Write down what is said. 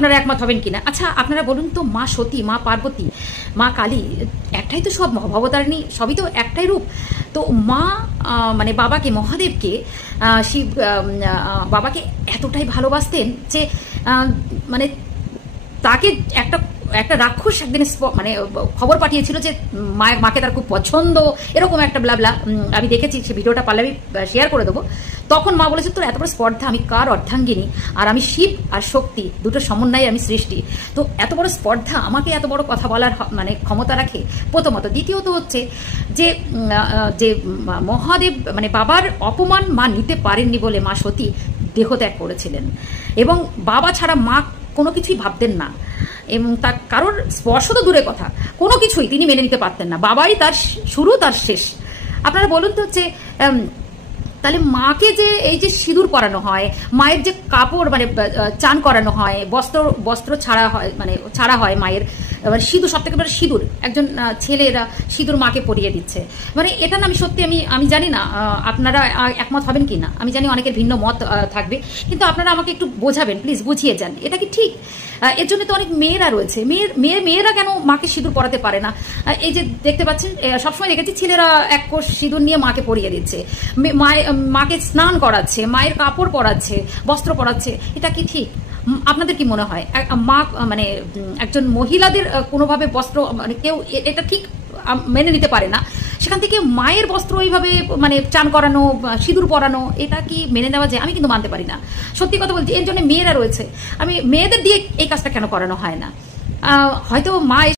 আপনারা একমত হবেন কিনা। আচ্ছা আপনারা বলুন তো, মা সতী, মা পার্বতী, মা কালী একটাই তো সব, ভবতারিণী সবই তো একটাই রূপ। তো মা মানে বাবাকে, মহাদেবকে, শিব বাবাকে এতটাই ভালোবাসতেন যে মানে তাকে একটা একটা রাক্ষস একদিন মানে খবর পাঠিয়েছিল যে মাকে তার খুব পছন্দ, এরকম একটা ব্লাবলা। আমি দেখেছি, সে ভিডিওটা পারলে আমি শেয়ার করে দেবো। তখন মা বলেছে, তোর এত বড় স্পর্ধা, আমি কার অর্ধাঙ্গিনী, আর আমি শিব আর শক্তি দুটো সমন্বয়ে আমি সৃষ্টি, তো এত বড় স্পর্ধা, আমাকে এত বড় কথা বলার মানে ক্ষমতা রাখে, প্রথমত। দ্বিতীয়ত হচ্ছে যে যে মহাদেব মানে বাবার অপমান মা নিতে পারেননি বলে মা সতী দেহত্যাগ করেছিলেন, এবং বাবা ছাড়া মা কোনো কিছুই ভাবতেন না, এবং তার কারোর স্পর্শ তো দূরের কথা, কোনো কিছুই তিনি মেনে নিতে পারতেন না। বাবাই তার শুরু, তার শেষ। আপনারা বলুন তো হচ্ছে তাহলে মাকে যে এই যে সিঁদুর পরানো হয়, মায়ের যে কাপড় মানে চান করানো হয়, বস্ত্র ছাড়া হয়, মানে ছাড়া হয় মায়ের, মানে সিঁদুর, সব থেকে বড় সিঁদুর, একজন ছেলেরা সিঁদুর মাকে পরিয়ে দিচ্ছে, মানে এটা না আমি সত্যি আমি জানি না আপনারা একমত হবেন কি না, আমি জানি অনেকের ভিন্ন মত থাকবে, কিন্তু আপনারা আমাকে একটু বোঝাবেন প্লিজ, বুঝিয়ে যান এটা কি ঠিক। এর জন্য তো অনেক মেয়েরা রয়েছে, মেয়েরা কেন মাকে সিঁদুর পরাতে পারে না? এই যে দেখতে পাচ্ছেন, সবসময় দেখেছি ছেলেরা এক কোষ সিঁদুর নিয়ে মাকে পরিয়ে দিচ্ছে, মাকে স্নান করাচ্ছে, মায়ের কাপড় পরাচ্ছে, বস্ত্র পরাচ্ছে, এটা কি ঠিক? আপনাদের কি মনে হয়? মা মানে একজন মহিলাদের কোনোভাবে বস্ত্র মানে কেউ এটা ঠিক মেনে নিতে পারে না, সেখান থেকে মায়ের বস্ত্র ওইভাবে মানে চান করানো, সিঁদুর পরানো, এটা কি মেনে নেওয়া যায়? আমি কিন্তু মানতে পারি না, সত্যি কথা বলছি। এর জন্য মেয়েরা রয়েছে, আমি মেয়েদের দিয়ে এই কাজটা কেন করানো হয় না? হয়তো মা